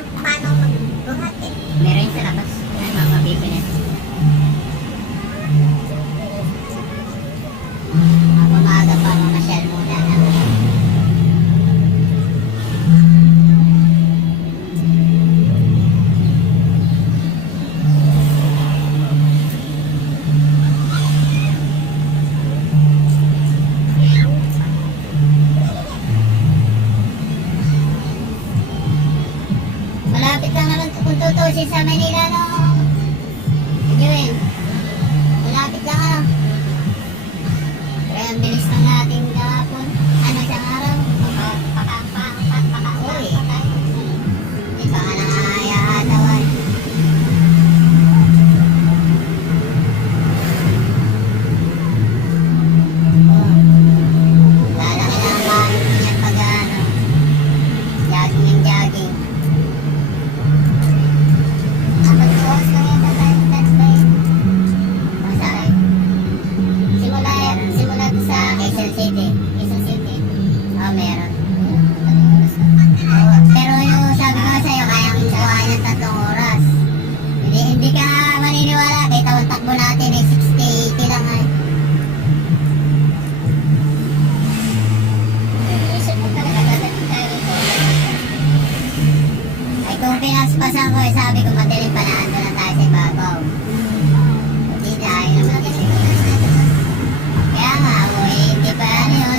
alam kung paano magbuhat eh. Meron yung sa labas. Ay, mga bibili. Umaga pa mga shell muna na. Malapit lang naman kung tutusin sa Manila, no? Yun. Malapit lang, ano? Pero ang bilis lang natin kahapon. Ano isang araw? Uy. Hindi pa nga nangayahatawan. Lalaki lang ang gamit niyan pag ano. Jogging and jogging. Apat na oras lang yan tatay. Masakit. Simula sa Quezon City. Meron. Pero yung sabi ko sa'yo, kayang kuhain ng 3 oras. Hindi ka maniniwala. Kahit ang takbo natin ay 60-80 lang ay. Ay kung pinaspasan ko, sabi ko madaling panaan doon na tayo sa ibabaw. Hindi dahil naman kasi. Kaya nga, hindi pa ano yun.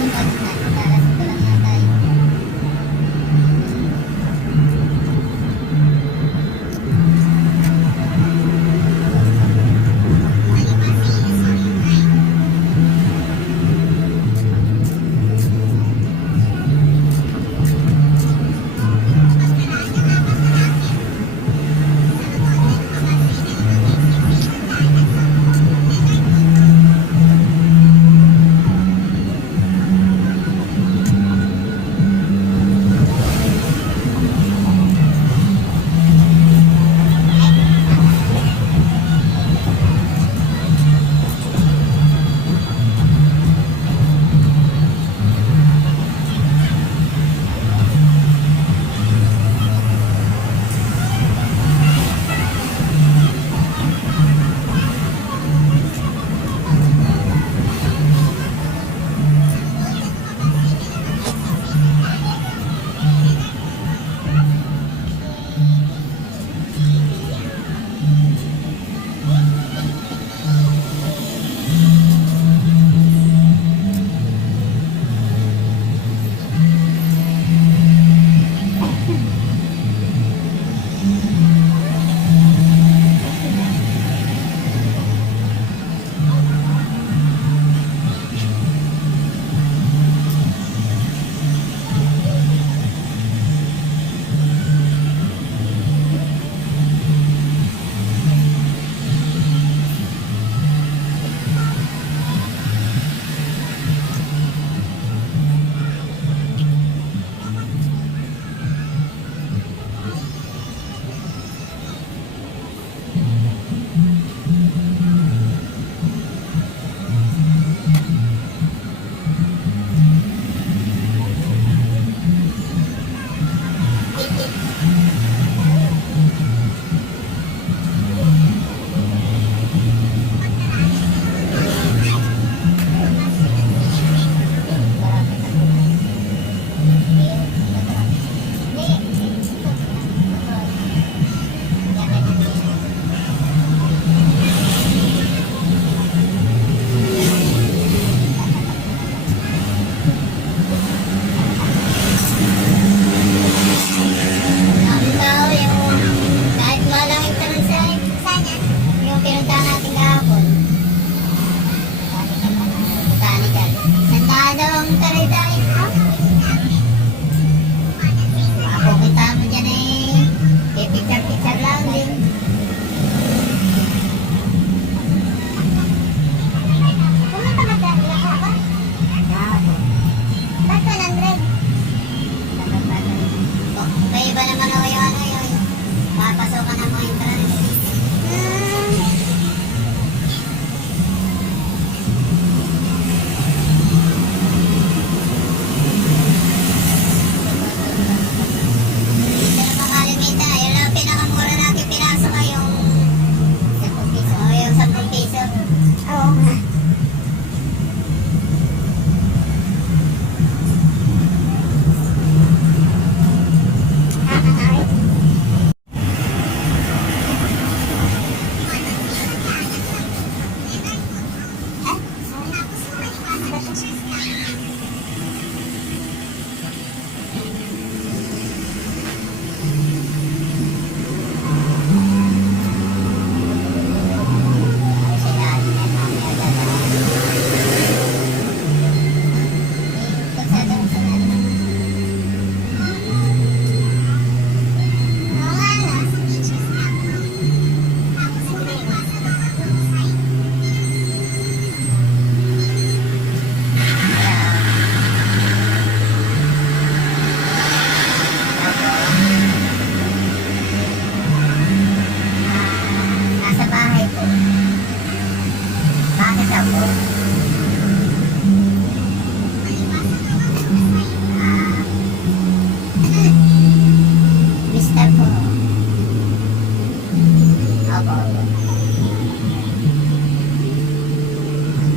Opo, opo.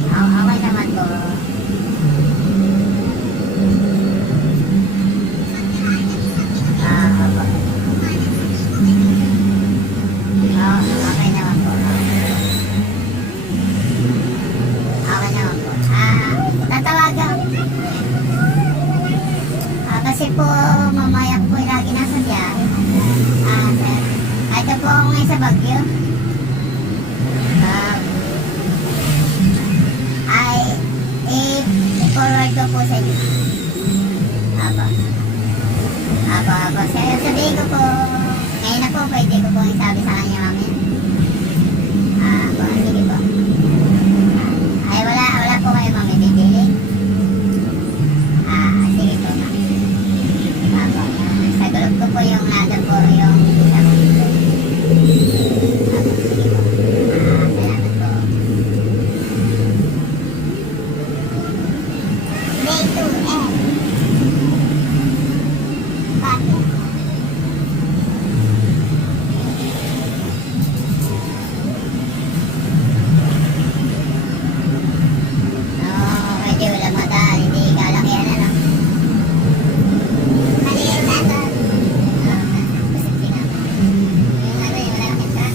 Okay naman po. Opo. Okay naman po. Okay naman po. Tatawagan. Kasi po, mamaya po lagi nasa biyahe. Sir. Ito po ako ngayon sa Baguio. I-forward ko po sa inyo. Apo. Apo. Sabihin ko po, ngayon na po, pwede ko po isabi sa kanya mamaya. Apo, sige po. Ay, wala po kayo mamibigili. Sige po. Apo, sa group ko po yung nandun po yung isa ko dito. Apo, sige po. Salamat po. Day 2M. Bakit? Medyo wala mata, hindi kalakihan na lang. Maliit na ito. Kasi yung ano yung malakit ka?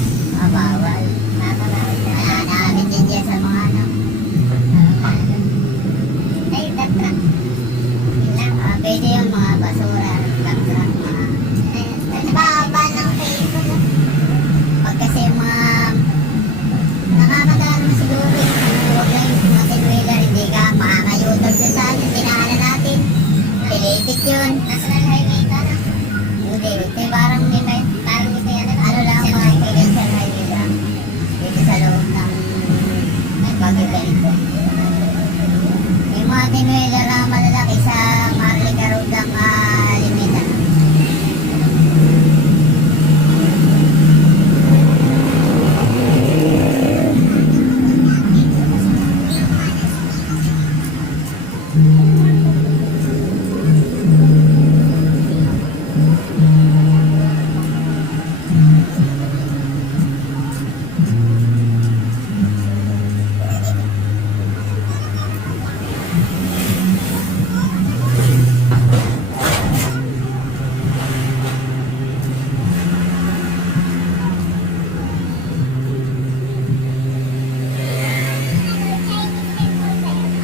Bawal. Nakamit din dyan sa mga ano. Ay, that truck. Yun lang. Pwede yung mga basura, truck, mga... Baba ng Facebook. Pag kasi yung mga... Nakakagaan mo siguro yung huwag lang yung mga sinwiler, hindi ka makakayutol sa saan yung tinahanan natin. Pilitik yun. National highway ka na? Hindi, ito parang ito yan. Ano lang, mga provincial highway lang. Dito sa loob ng Baguio ganito. Yung mga tinwiler na malalaki sa Marlica Road ng Limita.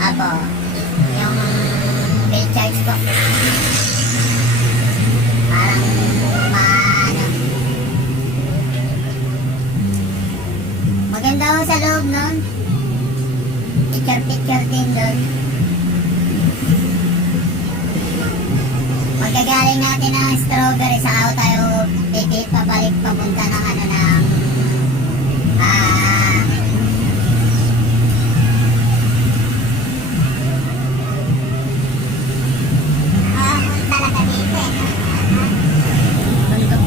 Apo, yung bill charge ko. Parang maano. Maganda ho sa loob nun. Picture din doon. Magkagaling natin ng strawberry sa ako tayo pipit pabalik papunta ng ano ng talaga dito eh. Bundok.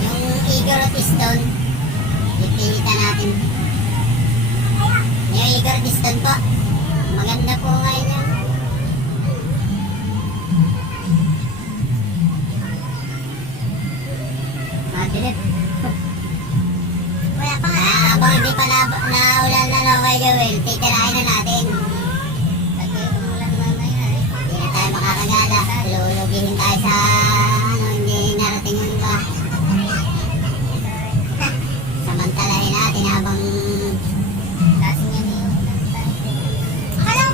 Yung Igorot Stone, ipilitan natin. Yung Igorot Stone po, maganda po ngayon yan. Madilit. Wala pa nga. Habang hindi pa naulan na no kay Joel, titirahin na natin. Kasi umulan mamaya eh. Hindi na tayo makakagala. Lulugihin tayo sa hindi narating yung iba. Samantalahin natin habang kasing yan yung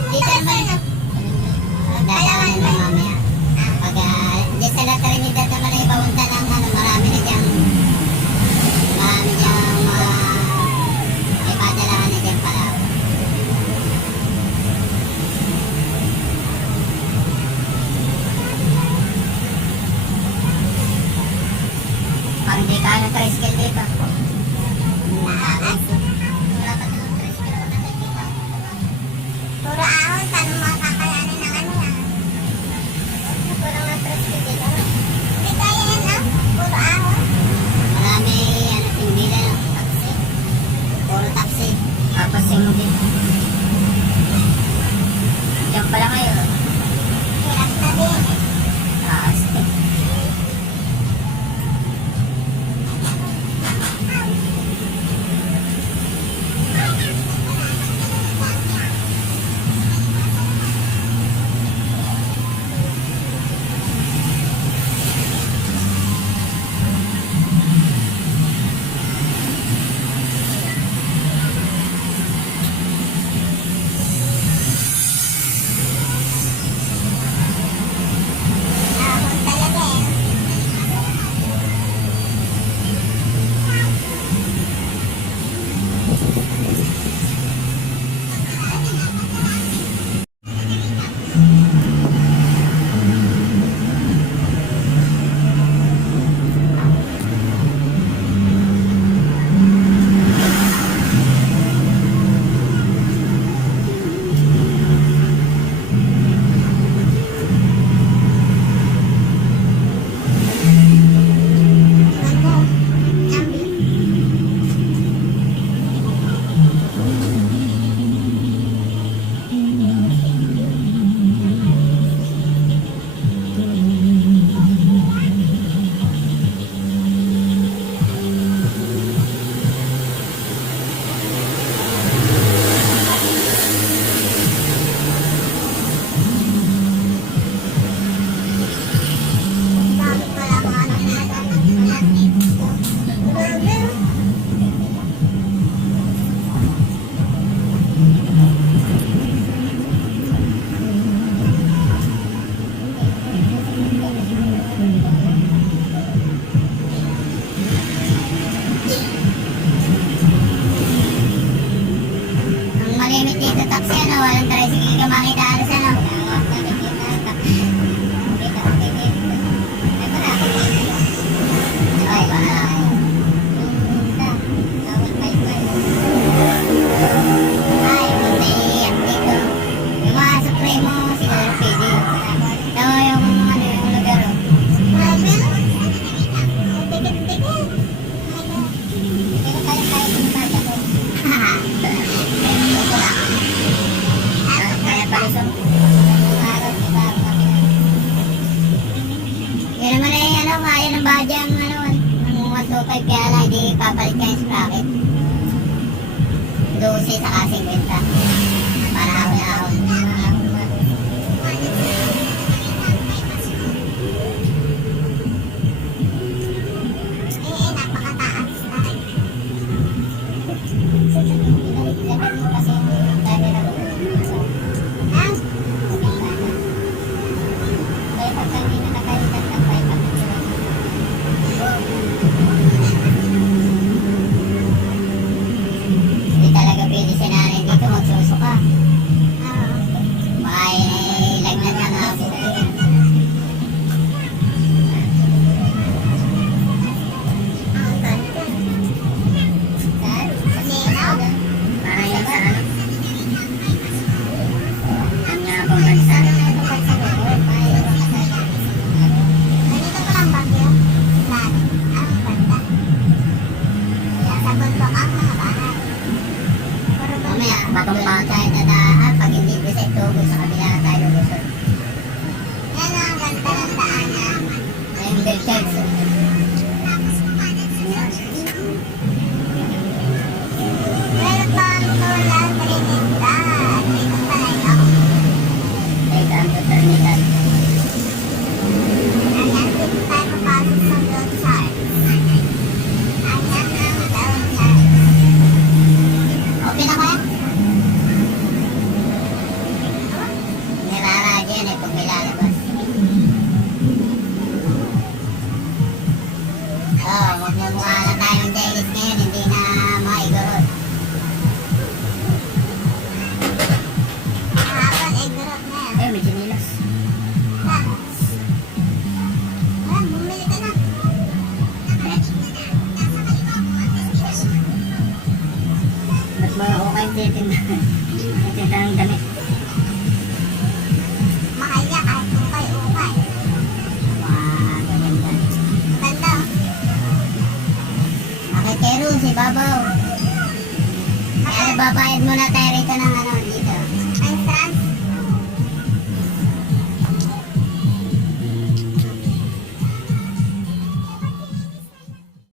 dito naman. Dadaanan na mamaya. Pag dyan sa Trinidad naman ay papunta ng ano, marami na dyan. Marami dyan may padalahan na dyan pala. dito taxi, ano, walang tricycle ka makita alas, ano. Ay, para. Ay, buti iyak dito. Yung mga supremo, siguro pwede. Ito yung ano yung lugar, oh. Pero kaya pumunta ko. Kaya palusong. Yun naman ay ano, kaya ng badyang ano, ng 125 kaya lang hindi papalit kayo sa bracket. 12 saka 50. Para ahon-ahon. Hindi talaga pwede si nanay dito magsusuka. May lagnat na nga po. Para yan sa ano? Ang nga pong bansa. Ganito pa lang bagyo. Lahat. Ang banda. Sa bundok ang mga bahay. Mamaya, patong-patong tayo dadaan. Pag hindi bisay tubo sa kabila na tayo lusot. Yan ang ganda ng daanan. Ayun, big church. Welcome to La Trinidad. Dito pala yun. Take ang Trinidad. Ayan, dito tayo papasok sa Blood Shark. Ayan ang Blood Shark. Okay na kaya? Niraradyo yan eh pag may lalabas. Oo, magmumukha na tayo ng Chinese ngayon, hindi na maigorot. Kahapon, egg-rot na yan. Ayun, may chinilas. Ayan, bumili ka na. Ba't ba ako kayo titinda? Titinda ng damit. Mahal niya kahit ukay-ukay. Mga gaganda. Ganda. Bakit kay Ru, si Babaw? Kaya babayad muna tayo rito ng ano,